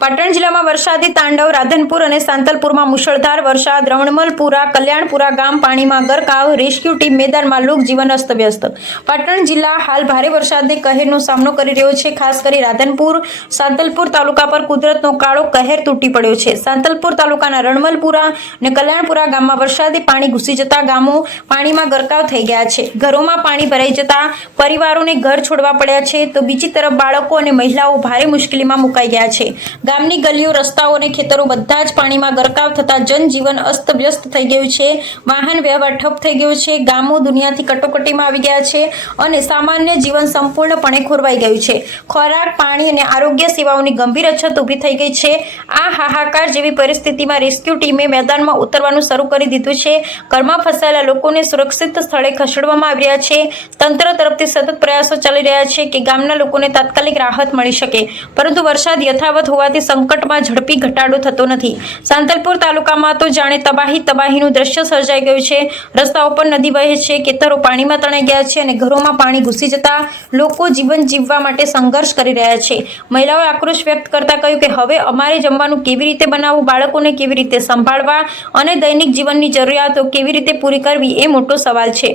પાટણ જિલ્લામાં વરસાદી તાંડવ, રાધનપુર અને સાંતલપુરમાં મુશળધાર વરસાદ રવણમલપુરા કલ્યાણપુરા ગામ, પાણીમાં ગરકાવ, રેસ્ક્યુ ટીમ મેદાનમાં લોકજીવન અસ્તવ્યસ્ત. પાટણ જિલ્લા હાલ ભારે વરસાદની કહેરનો સામનો કરી રહ્યો છે. ખાસ કરી રાધનપુર, સાંતલપુર તાલુકા પર કુદરતનો કાળો કહેર તૂટી પડ્યો છે. સાંતલપુર તાલુકાના રણમલપુરા અને કલ્યાણપુરા ગામમાં વરસાદી પાણી ઘૂસી જતા ગામો પાણીમાં ગરકાવ થઈ ગયા છે. ઘરોમાં પાણી ભરાઈ જતા પરિવારોને ઘર છોડવા પડ્યા છે. તો બીજી તરફ બાળકો અને મહિલાઓ ભારે મુશ્કેલીમાં મુકાઈ ગયા છે. ગામની ગલીઓ, રસ્તાઓ અને ખેતરો બધા જ પાણીમાં ગરકાવ થતા જનજીવન અસ્તવ્યસ્ત થઈ ગયું છે. વાહન વ્યવહાર ઠપ થઈ ગયો છે. ગામો દુનિયાથી કટોકટીમાં આવી ગયા છે અને સામાન્ય જીવન સંપૂર્ણપણે ખોરવાઈ ગયું છે. ખોરાક, પાણી અને આરોગ્ય સેવાઓની ગંભીર અછત ઊભી થઈ ગઈ છે. આ હાહાકાર જેવી પરિસ્થિતિમાં રેસ્ક્યુ ટીમે મેદાનમાં ઉતરવાનું શરૂ કરી દીધું છે. ઘરમાં ફસાયેલા લોકોને સુરક્ષિત સ્થળે ખસેડવામાં આવી રહ્યા છે. તંત્ર તરફથી સતત પ્રયાસો ચાલી રહ્યા છે કે ગામના લોકોને તાત્કાલિક રાહત મળી શકે. પરંતુ વરસાદ યથાવત હોવાથી સંકટમાં ઝડપી ઘટાડો થતો નથી. સાંતલપુર તાલુકામાં તો જાણે તબાહી તબાહીનું દ્રશ્ય સર્જાઈ ગયું છે. રસ્તાઓ પર નદી વહે છે, ખેતરો પાણીમાં તણાઈ ગયા છે અને ઘરોમાં પાણી ઘૂસી જતા લોકો જીવન જીવવા માટે સંઘર્ષ કરી રહ્યા છે. મહિલાઓએ આક્રોશ વ્યક્ત કરતા કહ્યું કે હવે અમારે જમવાનું કેવી રીતે બનાવવું, બાળકોને કેવી રીતે સંભાળવા અને દૈનિક જીવનની જરૂરિયાતો કેવી રીતે પૂરી કરવી એ મોટો સવાલ છે.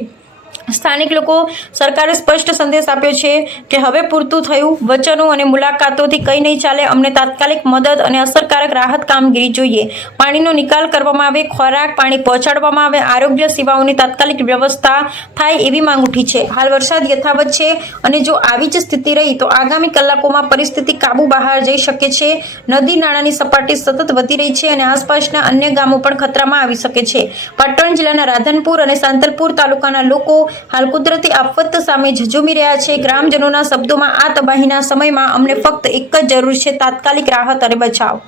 સ્થાનિક લોકો સરકારે સ્પષ્ટ સંદેશ આપ્યો છે કે હવે પૂરતું થયું, વચનો અને મુલાકાતોથી કંઈ નહીં ચાલે, અમને તાત્કાલિક મદદ અને અસરકારક રાહત કામગીરી જોઈએ. પાણીનો નિકાલ કરવામાં આવે, ખોરાક, પાણી પહોંચાડવામાં આવે, આરોગ્ય સેવાઓની તાત્કાલિક વ્યવસ્થા થાય એવી માંગ ઉઠી છે. હાલ વરસાદ યથાવત છે અને જો આવી જ સ્થિતિ રહી, તો આગામી કલાકોમાં પરિસ્થિતિ કાબુ બહાર જઈ શકે છે. નદી નાળાની સપાટી સતત વધી રહી છે અને આસપાસના અન્ય ગામો પણ ખતરામાં આવી શકે છે. પાટણ જિલ્લાના રાધનપુર અને સાંતલપુર તાલુકાના લોકો હાલ કુદરતી આફત સામે ઝઝૂમી રહ્યા છે. ગ્રામજનોના શબ્દોમાં આ તબાહીના સમયમાં અમને ફક્ત એક જ જરૂર છે, તાત્કાલિક રાહત અને બચાવ.